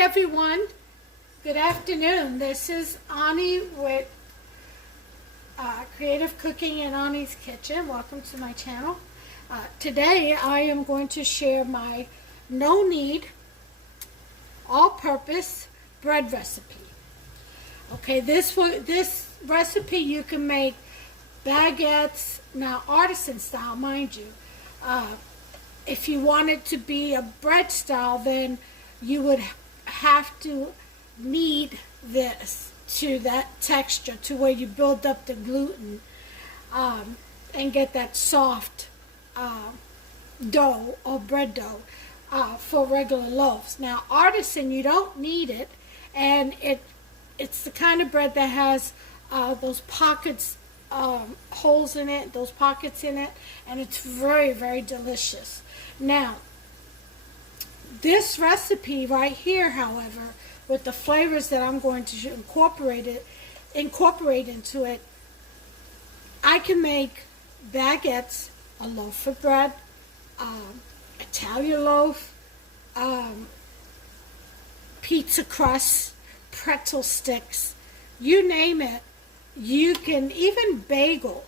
everyone, good afternoon. This is Ani with Creative Cooking in Ani's Kitchen. Welcome to my channel. Today I am going to share my no-knead, all-purpose bread recipe. Okay, this recipe you can make baguettes, now artisan style, mind you. If you want it to be a bread style, then you would have to knead this to that texture, to where you build up the gluten and get that soft dough or bread dough for regular loaves. Now artisan, you don't need it, and it's the kind of bread that has those pockets, holes in it, those pockets in it, and it's very, very delicious. Now, this recipe right here, however, with the flavors that I'm going to incorporate into it, I can make baguettes, a loaf of bread, Italian loaf, pizza crust, pretzel sticks, you name it. You can even bagels.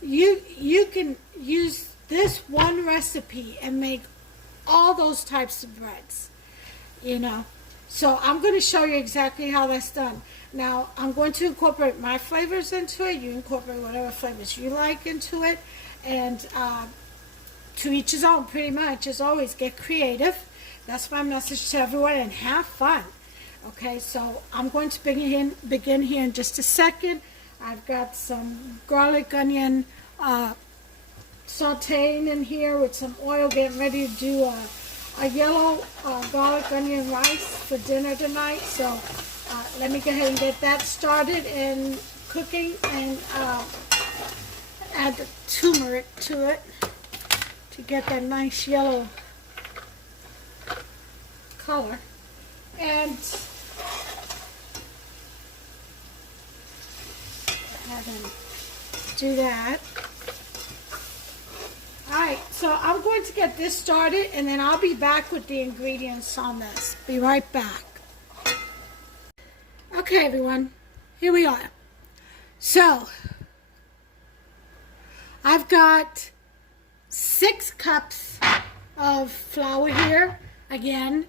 You can use this one recipe and make all those types of breads, you know. So I'm going to show you exactly how that's done. Now I'm going to incorporate my flavors into it. You incorporate whatever flavors you like into it, and to each his own, pretty much. As always, get creative. That's my message to everyone, and have fun. Okay, so I'm going to begin here in just a second. I've got some garlic onion sauteing in here with some oil, getting ready to do a yellow garlic onion rice for dinner tonight. So let me go ahead and get that started in cooking, and add the turmeric to it to get that nice yellow color. And do that. Alright, so I'm going to get this started, and then I'll be back with the ingredients on this. Be right back. Okay, everyone, here we are. So I've got 6 cups of flour here. Again,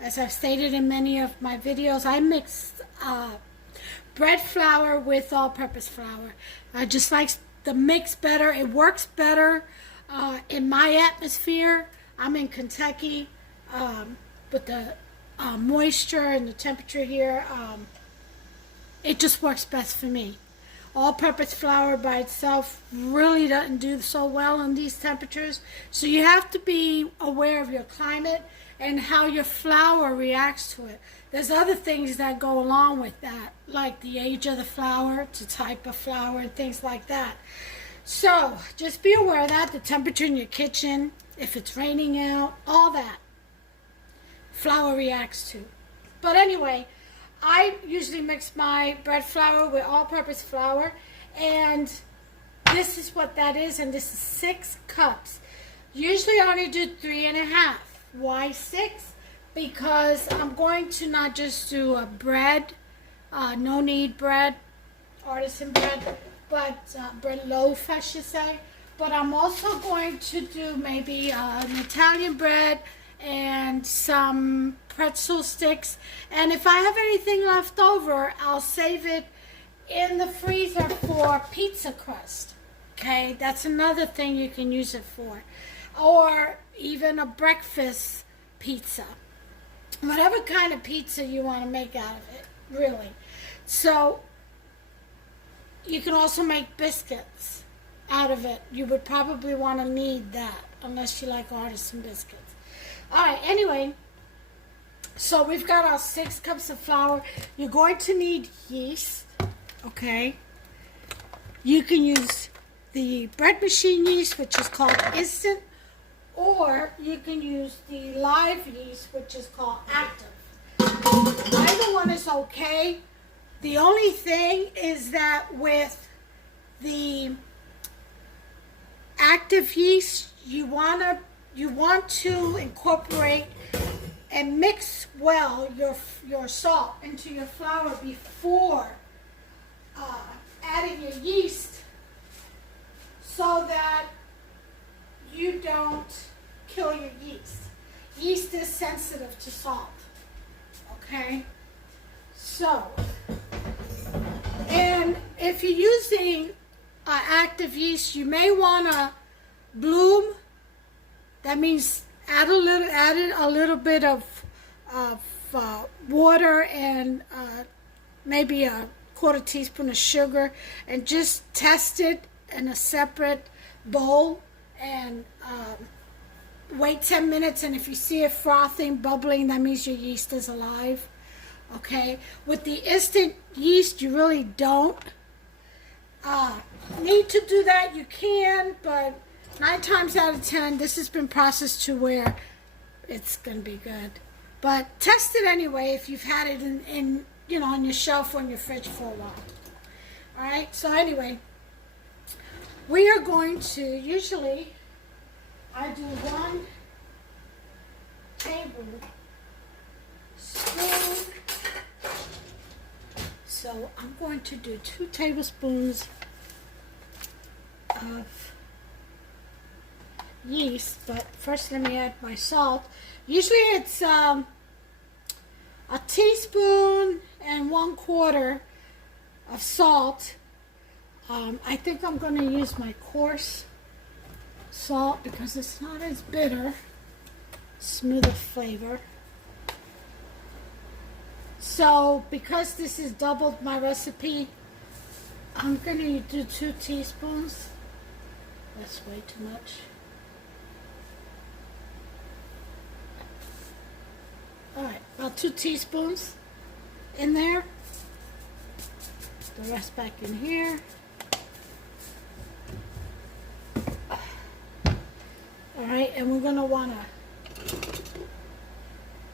as I've stated in many of my videos, I mix bread flour with all-purpose flour. I just like the mix better. It works better in my atmosphere. I'm in Kentucky, with the moisture and the temperature here. It just works best for me. All-purpose flour by itself really doesn't do so well in these temperatures. So you have to be aware of your climate and how your flour reacts to it. There's other things that go along with that, like the age of the flour, the type of flour, and things like that. So just be aware of that, the temperature in your kitchen, if it's raining out, all that flour reacts to. But anyway, I usually mix my bread flour with all-purpose flour, and this is what that is, and this is 6 cups. Usually I only do 3.5. Why 6? Because I'm going to not just do a bread, no-knead bread, artisan bread, but bread loaf, I should say. But I'm also going to do maybe an Italian bread and some pretzel sticks. And if I have anything left over, I'll save it in the freezer for pizza crust. Okay, that's another thing you can use it for. Or even a breakfast pizza. Whatever kind of pizza you want to make out of it, really. So you can also make biscuits out of it. You would probably want to knead that, unless you like artisan biscuits. Alright, anyway, so we've got our 6 cups of flour. You're going to need yeast, okay? You can use the bread machine yeast, which is called instant, or you can use the live yeast, which is called active. Either one is okay. The only thing is that with the active yeast, you want to incorporate and mix well your salt into your flour before adding your yeast, so that you don't kill your yeast. Yeast is sensitive to salt, okay? So, and if you're using active yeast, you may want to bloom. That means add a little bit of water and maybe a quarter teaspoon of sugar, and just test it in a separate bowl and wait 10 minutes. And if you see it frothing, bubbling, that means your yeast is alive. Okay, with the instant yeast, you really don't need to do that. You can, but 9 times out of 10, this has been processed to where it's going to be good. But test it anyway if you've had it in on your shelf or in your fridge for a while. All right, so anyway, we are going to, usually I do 1 tablespoon. So I'm going to do 2 tablespoons of yeast, but first let me add my salt. Usually it's a teaspoon and 1/4 of salt. I think I'm going to use my coarse salt because it's not as bitter, smoother flavor. So because this has doubled my recipe, I'm going to do 2 teaspoons. That's way too much. Alright, about 2 teaspoons in there. The rest back in here. Alright, and we're going to want to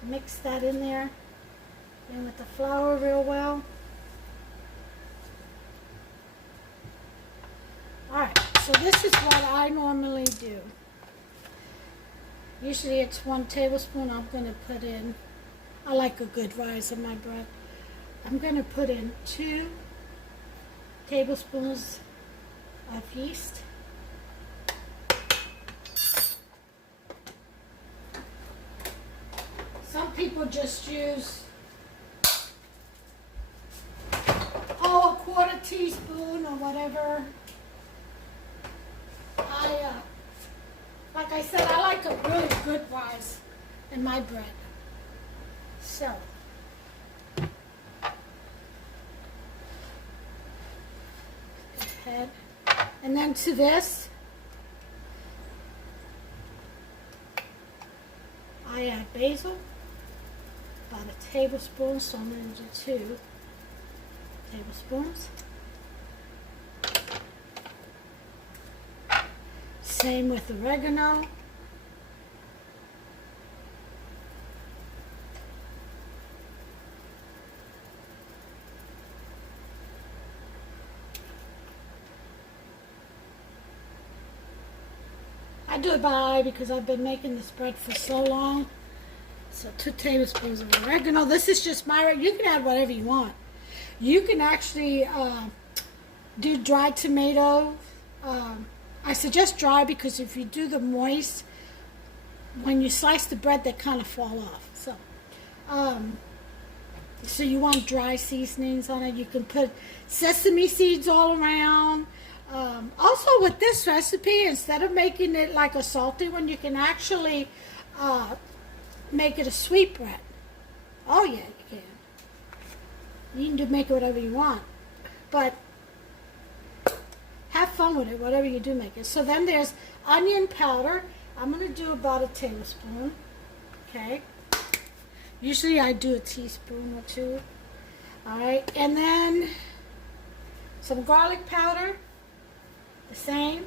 mix that in there and with the flour real well. Alright, so this is what I normally do. Usually it's 1 tablespoon. I'm going to put in, I like a good rise in my bread. I'm going to put in 2 tablespoons of yeast. Some people just use a 1/4 teaspoon or whatever. Like I said, I like a really good rise in my bread. So, ahead. And then to this, I add basil, about a tablespoon, so I'm going to do 2 tablespoons. Same with oregano. I do it by eye because I've been making this bread for so long. So 2 tablespoons of oregano. This is just my, you can add whatever you want. You can actually do dried tomato. I suggest dry because if you do the moist, when you slice the bread, they kind of fall off. So you want dry seasonings on it. You can put sesame seeds all around. Also with this recipe, instead of making it like a salty one, you can actually make it a sweet bread. Oh yeah, you can. You can make it whatever you want. But have fun with it, whatever you do make it. So then there's onion powder. I'm going to do about a tablespoon. Okay. Usually I do a teaspoon or 2. Alright. And then some garlic powder. The same.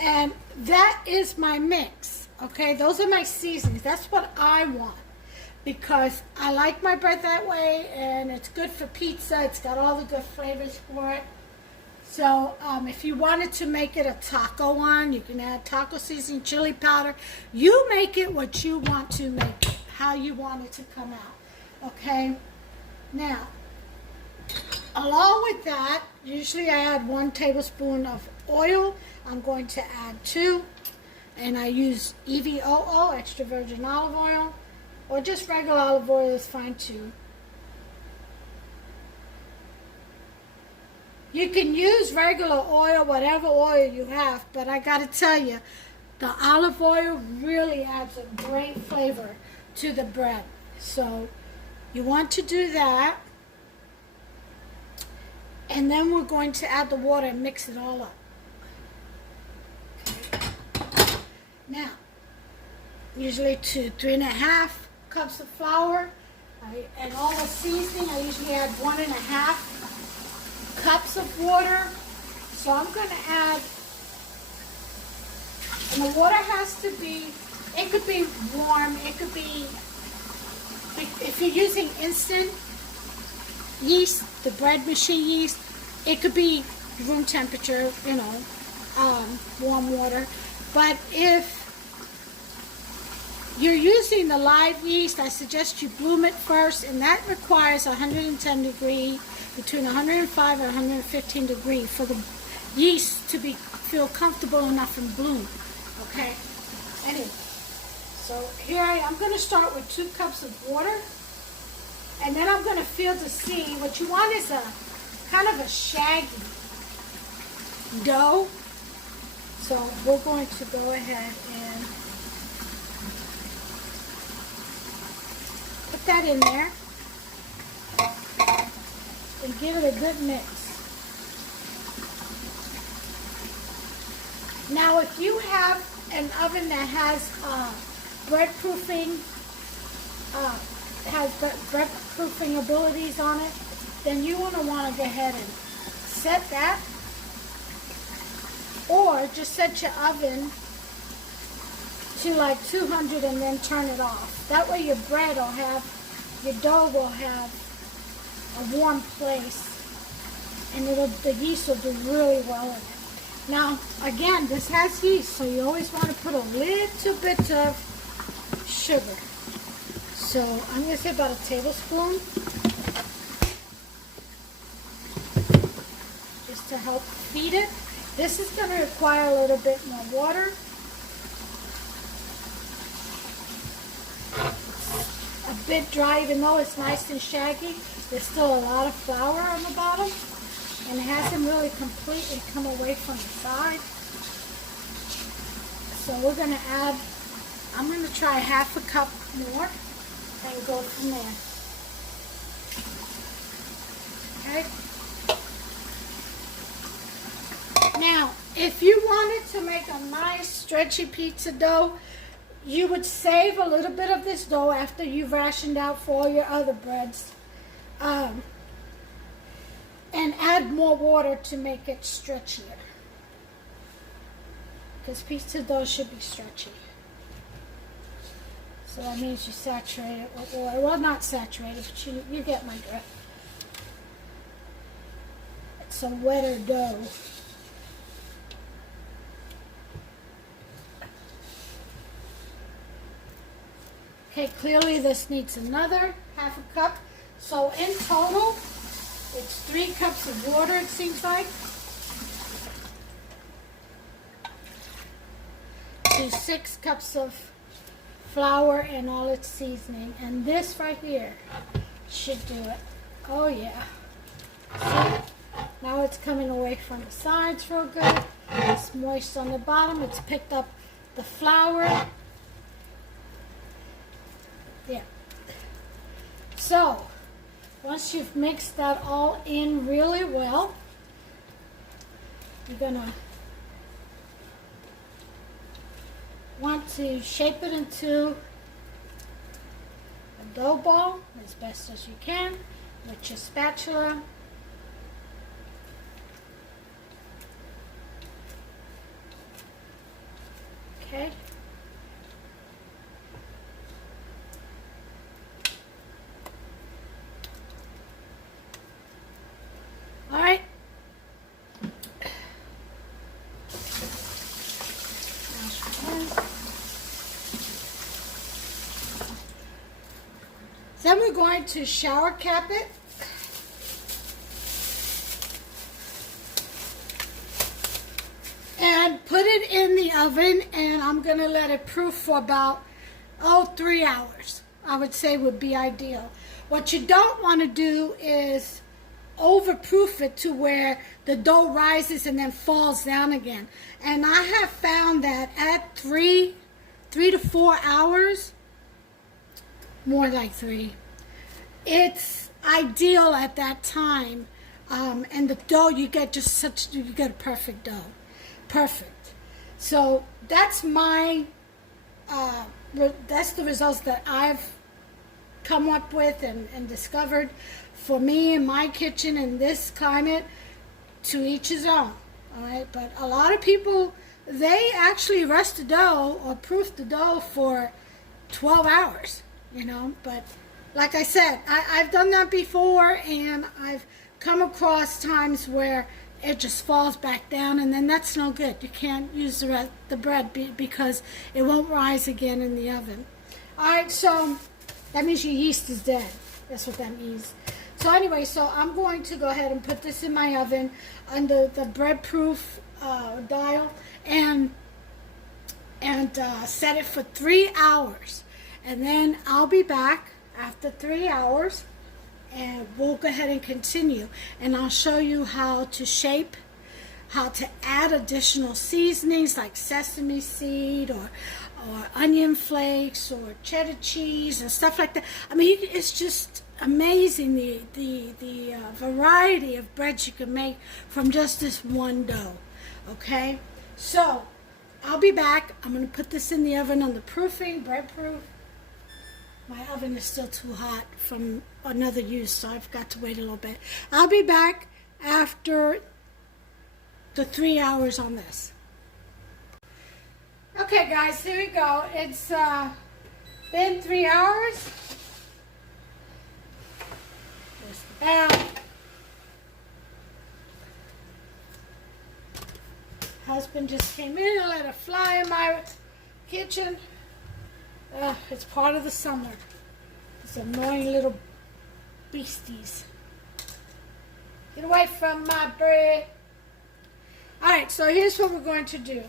And that is my mix. Okay. Those are my seasonings. That's what I want, because I like my bread that way, and it's good for pizza. It's got all the good flavors for it. So if you wanted to make it a taco one, you can add taco seasoning, chili powder. You make it what you want to make it, how you want it to come out. Okay? Now, along with that, usually I add 1 tablespoon of oil. I'm going to add 2. And I use EVOO, extra virgin olive oil, or just regular olive oil is fine too. You can use regular oil, whatever oil you have, but I gotta tell you, the olive oil really adds a great flavor to the bread. So you want to do that. And then we're going to add the water and mix it all up. Okay. Now, usually 2 to 3.5 cups of flour. And all the seasoning, I usually add 1.5 cups of water. So I'm going to add, and the water has to be, it could be warm, it could be, if you're using instant yeast, the bread machine yeast, it could be room temperature, warm water. But if you're using the live yeast, I suggest you bloom it first, and that requires 110 degree, between 105 and 115 degree for the yeast to feel comfortable enough and bloom. Okay? Anyway, so here I'm going to start with 2 cups of water, and then I'm going to feel to see. What you want is a kind of a shaggy dough. So we're going to go ahead and put that in there and give it a good mix. Now, if you have an oven that has breadproofing abilities on it, then you want to go ahead and set that, or just set your oven to like 200 and then turn it off. That way your bread will have, your dough will have a warm place, and the yeast will do really well in it. Now, again, this has yeast, so you always want to put a little bit of sugar. So I'm going to say about a tablespoon, just to help feed it. This is going to require a little bit more water. A bit dry, even though it's nice and shaggy. There's still a lot of flour on the bottom, and it hasn't really completely come away from the side. So we're going to add, I'm going to try 1/2 cup more and go from there. Okay. Now, if you wanted to make a nice stretchy pizza dough, you would save a little bit of this dough after you've rationed out for all your other breads, and add more water to make it stretchier. Because pizza dough should be stretchy. So that means you saturate it with oil. Well, not saturated, but you get my drift. It's a wetter dough. Okay, clearly this needs another 1/2 cup. So in total, it's 3 cups of water, it seems like, to 6 cups of flour and all its seasoning. And this right here should do it. Oh yeah. See? Now it's coming away from the sides real good. It's moist on the bottom. It's picked up the flour. Yeah. So, once you've mixed that all in really well, you're gonna want to shape it into a dough ball as best as you can with your spatula. Okay. All right. Then we're going to shower cap it. And put it in the oven, and I'm going to let it proof for about, 3 hours. I would say would be ideal. What you don't want to do is overproof it to where the dough rises and then falls down again. And I have found that at 3 to 4 hours, more like 3, it's ideal at that time. And the dough, you get a perfect dough. Perfect. So that's that's the results that I've come up with and discovered for me in my kitchen in this climate. To each his own. All right, but a lot of people, they actually rest the dough or proof the dough for 12 hours, but like I said, I've done that before, and I've come across times where it just falls back down, and then that's no good. You can't use the bread because it won't rise again in the oven. All right, so that means your yeast is dead. That's what that means. So anyway, so I'm going to go ahead and put this in my oven under the bread proof dial and set it for 3 hours. And then I'll be back after 3 hours, and we'll go ahead and continue. And I'll show you how to shape, how to add additional seasonings like sesame seed or onion flakes or cheddar cheese and stuff like that. I mean, it's just amazing the variety of breads you can make from just this one dough. Okay, so I'll be back. I'm going to put this in the oven on the proofing, bread proof. My oven is still too hot from another use, so I've got to wait a little bit. I'll be back after the 3 hours on this. Okay guys, here we go. It's been 3 hours. There's the bell. Husband just came in and let a fly in my kitchen. It's part of the summer. These annoying little beasties. Get away from my bread. Alright, so here's what we're going to do.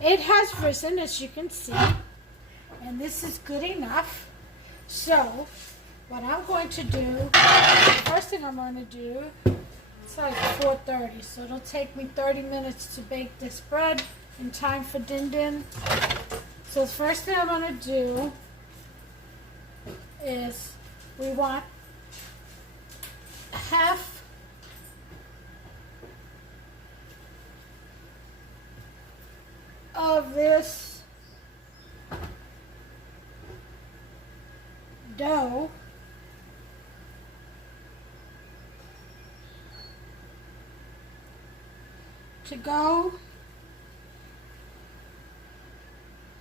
It has risen, as you can see, and this is good enough. So, what I'm going to do, the first thing I'm going to do, it's like 4:30, so it'll take me 30 minutes to bake this bread in time for Din Din. So the first thing I'm going to do is we want half of this dough to go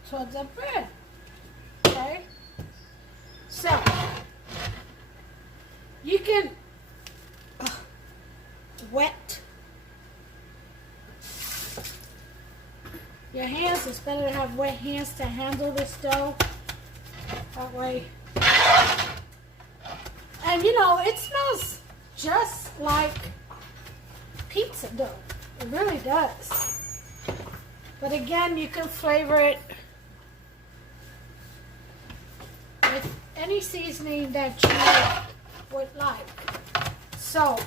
towards the bread. Okay, so you can wet your hands. It's better to have wet hands to handle this dough. That way. And it smells just like pizza dough. It really does. But again, you can flavor it with any seasoning that you would like. So,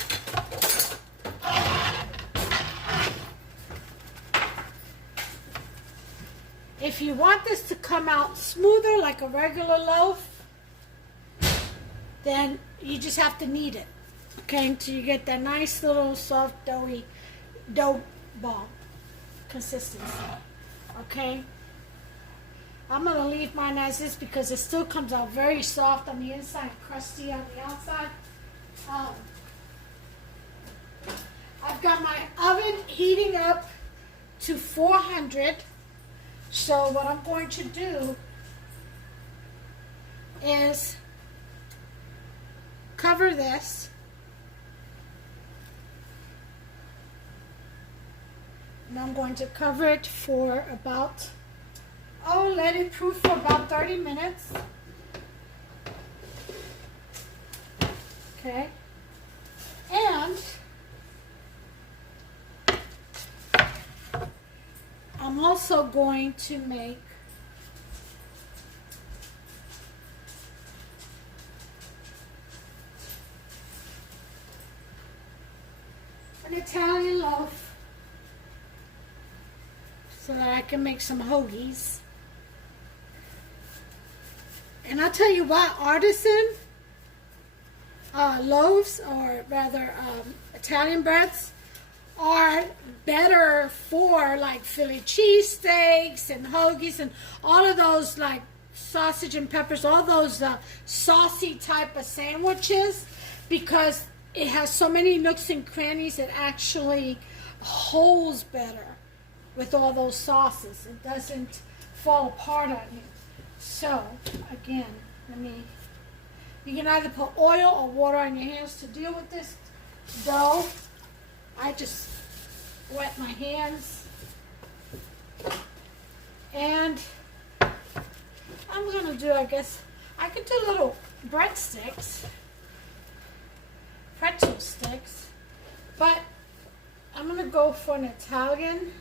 if you want this to come out smoother like a regular loaf, then you just have to knead it, okay, until you get that nice little soft doughy dough ball consistency, okay? I'm going to leave mine as is because it still comes out very soft on the inside, crusty on the outside. I've got my oven heating up to 400. So what I'm going to do is cover this. And I'm going to cover it for about, let it proof for about 30 minutes. Okay, and I'm also going to make an Italian loaf so that I can make some hoagies. And I'll tell you what, Artisan loaves, or rather Italian breads, are better for like Philly cheesesteaks and hoagies and all of those, like sausage and peppers, all those saucy type of sandwiches, because it has so many nooks and crannies. It actually holds better with all those sauces. It doesn't fall apart on you. So again, you can either put oil or water on your hands to deal with this dough. I just wet my hands, and I'm gonna do, I guess, I could do little breadsticks, pretzel sticks, but I'm gonna go for an Italian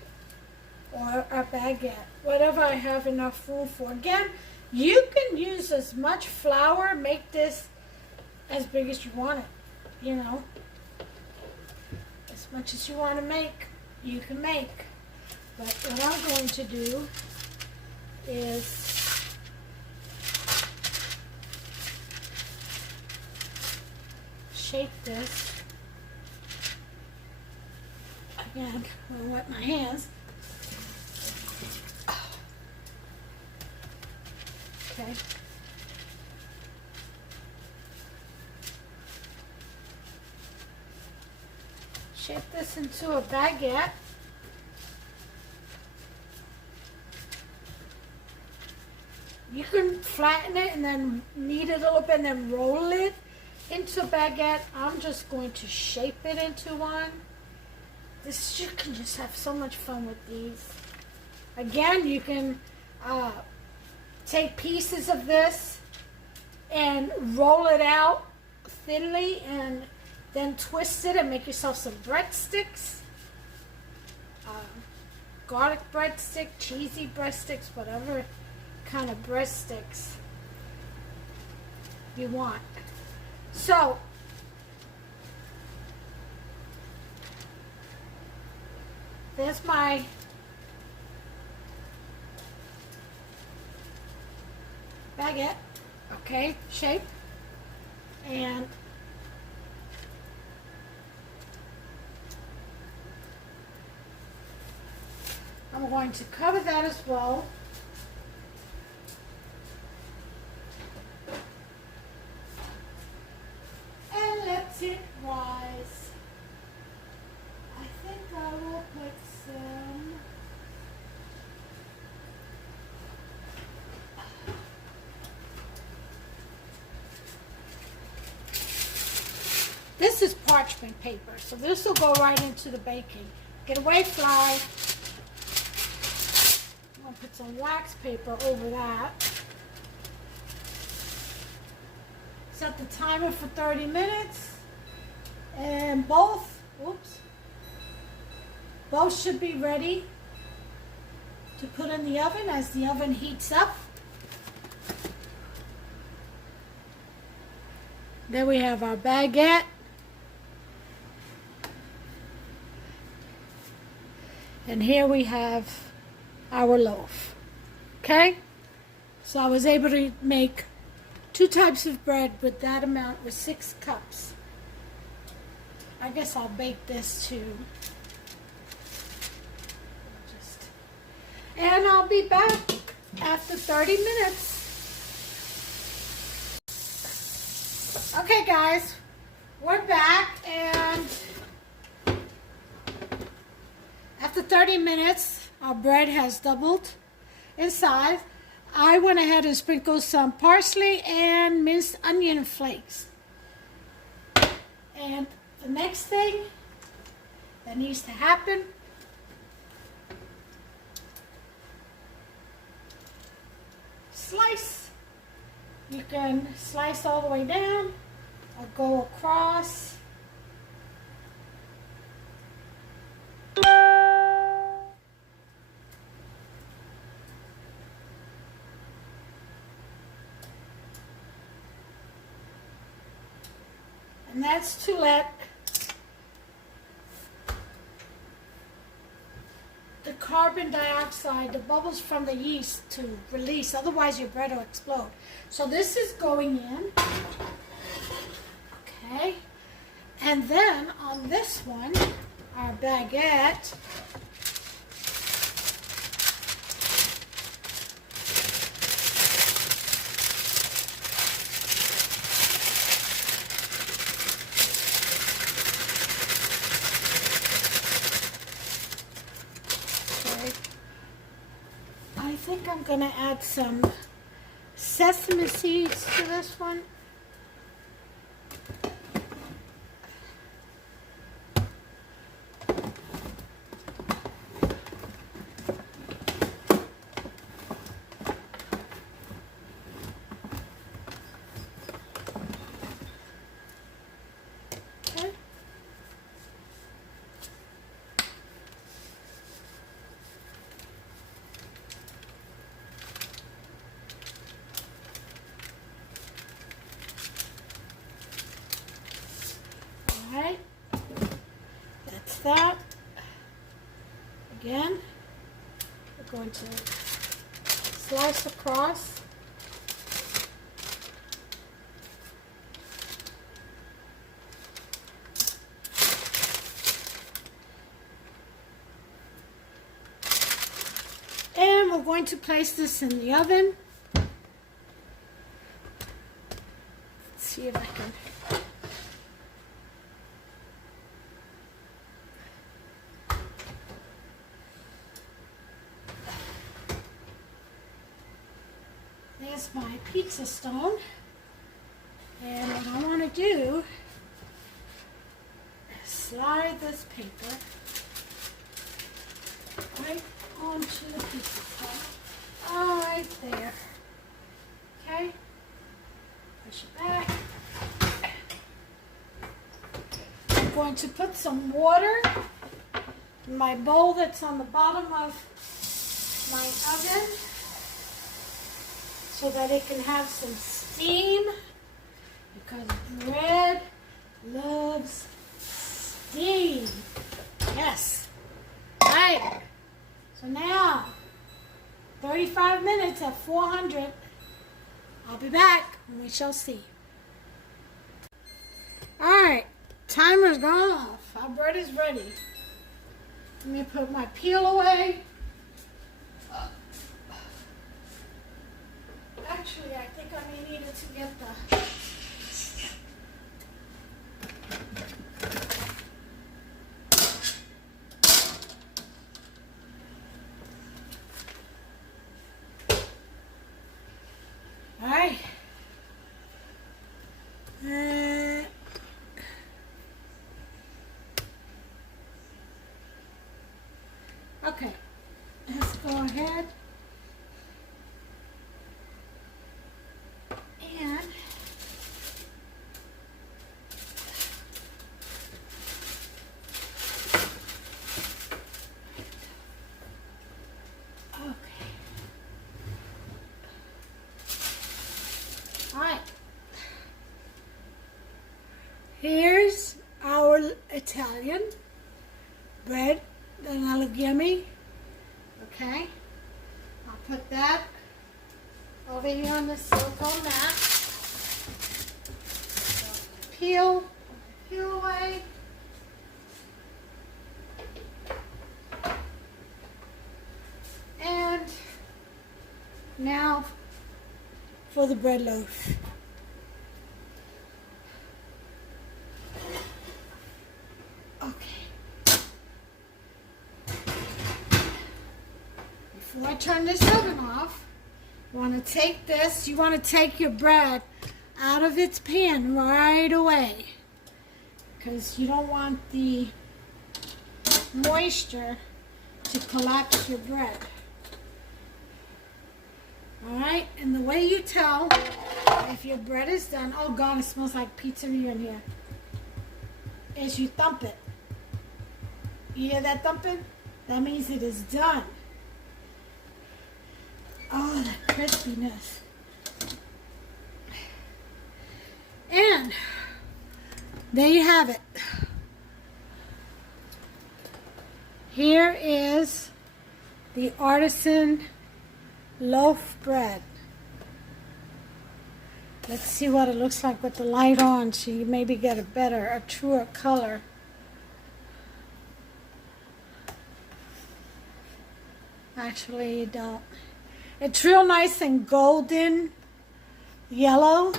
or a baguette, whatever I have enough room for. Again, you can use as much flour, make this as big as you want it, you know. As much as you want to make, you can make. But what I'm going to do is shape this. Again, I'm going to wet my hands. Okay. Shape this into a baguette. You can flatten it and then knead it a little bit and then roll it into a baguette. I'm just going to shape it into one. You can just have so much fun with these. Again, you can take pieces of this and roll it out thinly and then twist it and make yourself some breadsticks. Garlic breadstick, cheesy breadsticks, whatever kind of breadsticks you want. So, there's my baguette, okay, shape, and I'm going to cover that as well. And let it rise. I think I will put some this is parchment paper, so this will go right into the baking. Get away, fly. I'm going to put some wax paper over that. Set the timer for 30 minutes. And both should be ready to put in the oven as the oven heats up. There we have our baguette. And here we have our loaf. Okay? So I was able to make 2 types of bread with that amount, with 6 cups. I guess I'll bake this too. And I'll be back after 30 minutes. Okay guys, we're back, and after 30 minutes, our bread has doubled in size. I went ahead and sprinkled some parsley and minced onion flakes. And the next thing that needs to happen slice. You can slice all the way down I'll go across. And that's to let the carbon dioxide, the bubbles from the yeast to release, otherwise your bread will explode. So this is going in, okay? And then on this one, our baguette, I think I'm going to add some sesame seeds to this one. Okay. Alright, that's that. Again, we're going to slice across. And we're going to place this in the oven. Let's see if I can. There's my pizza stone, and what I want to do is slide this paper right onto the pizza top, right there. Okay, push it back. I'm going to put some water in my bowl that's on the bottom of my oven, so that it can have some steam, because bread loves steam. Yes. All right. So now, 35 minutes at 400. I'll be back and we shall see. All right. Timer's gone off. Our bread is ready. Let me put my peel away. Actually, I think I may need it to get the... All right. Okay. Let's go ahead. Alright, here's our Italian bread, the alignami. Okay, I'll put that over here on the silicone mat. Peel away. And now for the bread loaf. Okay. Before I turn this oven off, you want to take this, you want to take your bread out of its pan right away, because you don't want the moisture to collapse your bread. Alright, and the way you tell if your bread is done, oh God, it smells like pizzeria in here. As you thump it. You hear that thumping? That means it is done. Oh, that crispiness. And there you have it. Here is the Artisan loaf bread. Let's see what it looks like with the light on so you maybe get a truer color. Actually, you don't. It's real nice and golden yellow.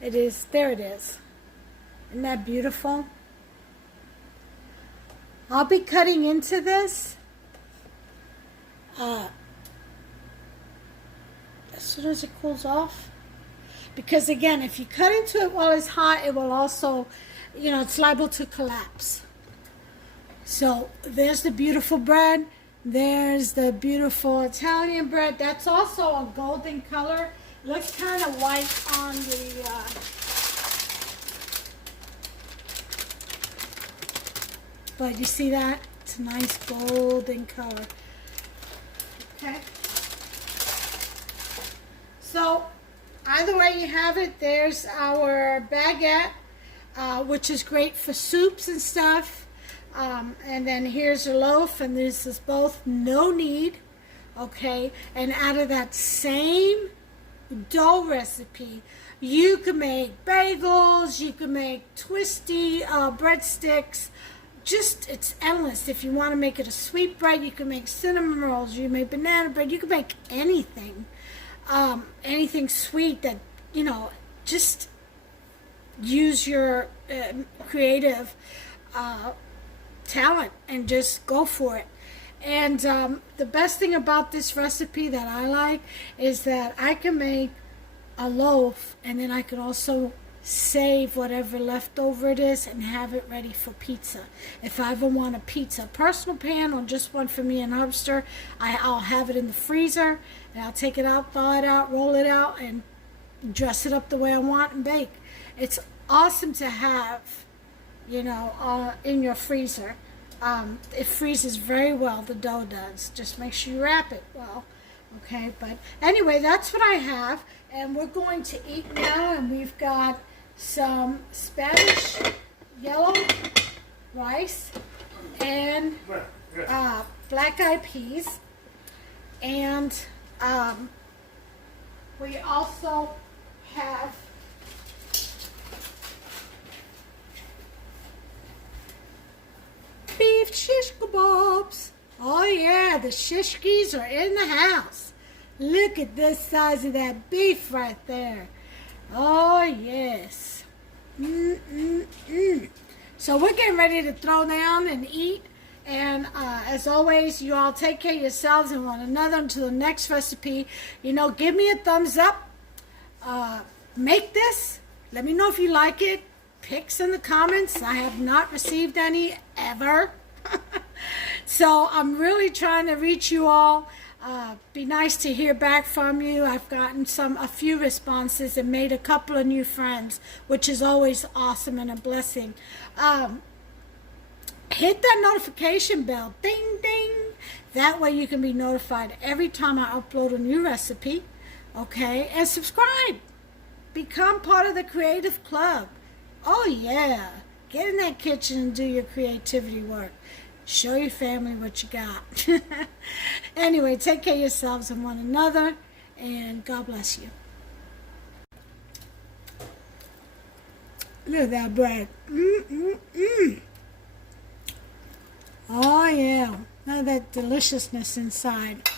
It is, there it is. Isn't that beautiful? I'll be cutting into this as soon as it cools off. Because again, if you cut into it while it's hot, it will also, you know, it's liable to collapse. So there's the beautiful bread. There's the beautiful Italian bread. That's also a golden color. Looks kind of white on the but you see that? It's a nice golden color. Okay. So either way you have it, there's our baguette, which is great for soups and stuff. And then here's a loaf, and this is both no knead. Okay. And out of that same dough recipe, you can make bagels, you can make twisty breadsticks. Just, it's endless. If you want to make it a sweet bread, you can make cinnamon rolls, you make banana bread, you can make anything. Anything sweet that, you know, just use your creative talent and just go for it. And the best thing about this recipe that I like is that I can make a loaf, and then I can also save whatever leftover it is and have it ready for pizza. If I ever want a pizza personal pan or just one for me and Hubster, I'll have it in the freezer, and I'll take it out, thaw it out, roll it out, and dress it up the way I want and bake. It's awesome to have, you know, in your freezer. It freezes very well, the dough does. Just make sure you wrap it well. Okay, but anyway, that's what I have, and we're going to eat now, and we've got some Spanish yellow rice and black-eyed peas, and we also have beef shish kebabs. Oh yeah, the shishkis are in the house. Look at this size of that beef right there. Oh yes. So we're getting ready to throw down and eat. And as always, you all take care of yourselves and one another until the next recipe. You know, give me a thumbs up. Make this. Let me know if you like it. Pics in the comments. I have not received any ever. So I'm really trying to reach you all. Be nice to hear back from you. I've gotten a few responses and made a couple of new friends, which is always awesome and a blessing. Hit that notification bell, ding ding. That way you can be notified every time I upload a new recipe. Okay, and subscribe. Become part of the creative club. Oh yeah, get in that kitchen and do your creativity work. Show your family what you got. Anyway, take care of yourselves and one another, and God bless you. Look at that bread. Oh yeah, look at that deliciousness inside.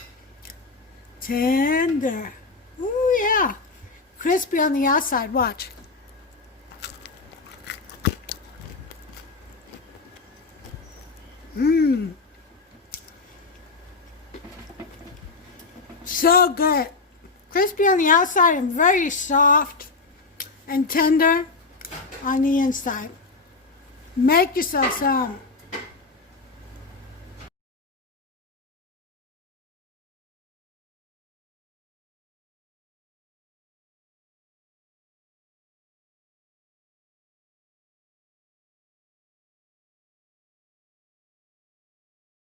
Tender. Ooh yeah. Crispy on the outside, watch. So good. Crispy on the outside and very soft and tender on the inside. Make yourself some.